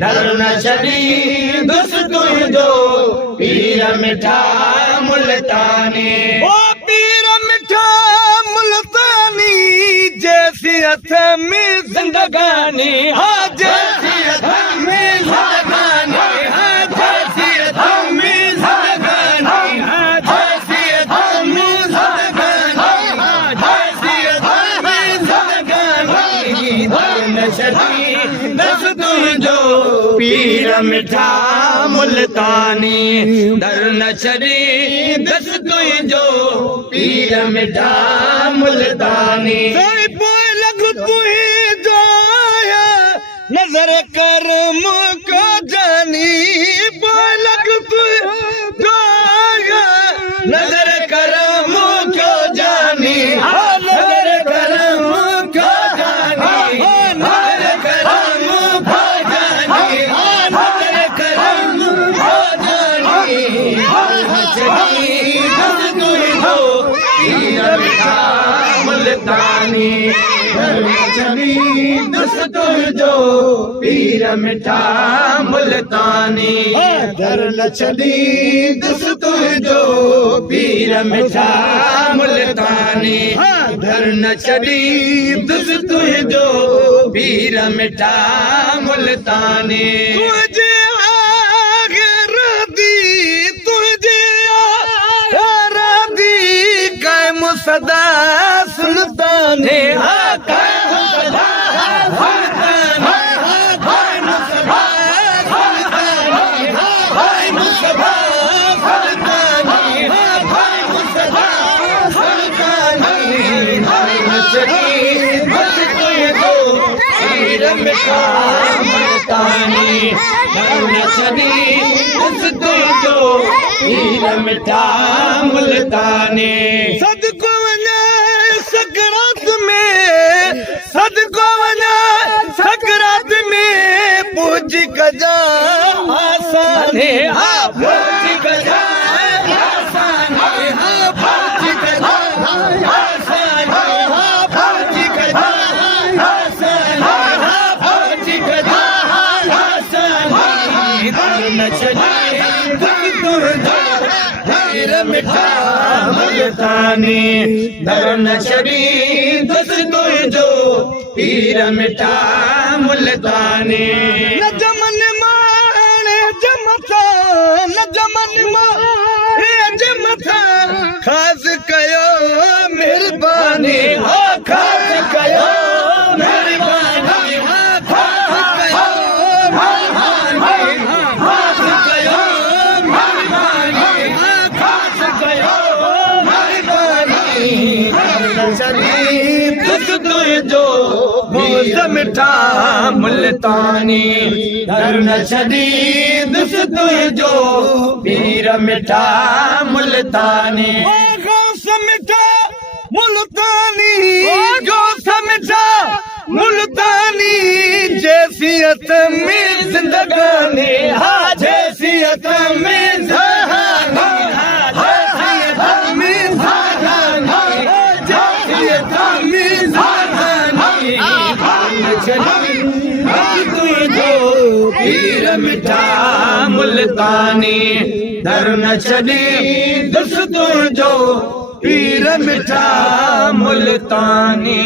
दर न छॾी दुस तुंहिंजो पीर मिठा मुल्तानी ओ पीर मिठा मुल्तानी जैसी हथ में जिंदगानी हा जैसी हथ में जिंदगानी हा जैसी हथ में जिंदगानी हा जैसी हथ में जिंदगानी हा जैसी हथ में जिंदगानी दर न छॾी दुस तुंहिंजो पीर मिठा मुल्तानी दर न छॾी दुस तुंहिंजो पीर मिठा मुल्तानी पोइ लॻ तुंहिंजो नज़र करम को जानी पोइ लॻ तुंहिंजो नज़र करम को जानी नज़र करम को जानी नज़र करम को जानी नज़र करम को जानी छॾी दुस तुंहिंजो पीर मिठा मुल्तानी दर न छॾी दुस तुंहिंजो पीर मिठा मुल्तानी दर न छॾी दुस तुंहिंजो पीर मिठा मुल्तानी तुझे कायम सदा सुल्तानी हा कायम सदा मिठा मुल्तानी सदको वञा सकरात में सदको वञा सकरात में पूज कजा आसाने हा पूज कजा आसाने हा पूज कजा आसाने हा पूज कजा आसाने हा पूज कजा आसाने दर न छॾी पीर मिठा मुल्तानी दर न छॾी दुस तुंहिंजो पीर मिठा मुल्तानी न जमन माणे जमथा न जमन माणे जमथा ख़ास कयो महिरबानी हा ख़ास कयो महिरबानी हा ख़ास कयो महिरबानी ख़ास कयो महिरबानी हा ख़ास कयो महिरबानी दुस तुंहिंजो पीर मिठा मुल्तानी दर न छॾी दुस तुंहिंजो पीर मिठा मुल्तानी गौस मिठा मुल्तानी गौस मिठा मुल्तानी जैसी हथ में जिंदगानी हा जैसी हथ में जिंदगानी हा जैसी हथ में जिंदगानी जैसी हथ में जिंदगानी तुंहिंजो पीर मिठा मुल्तानी दर न छॾी दुस तुंहिंजो पीर मिठा मुल्तानी।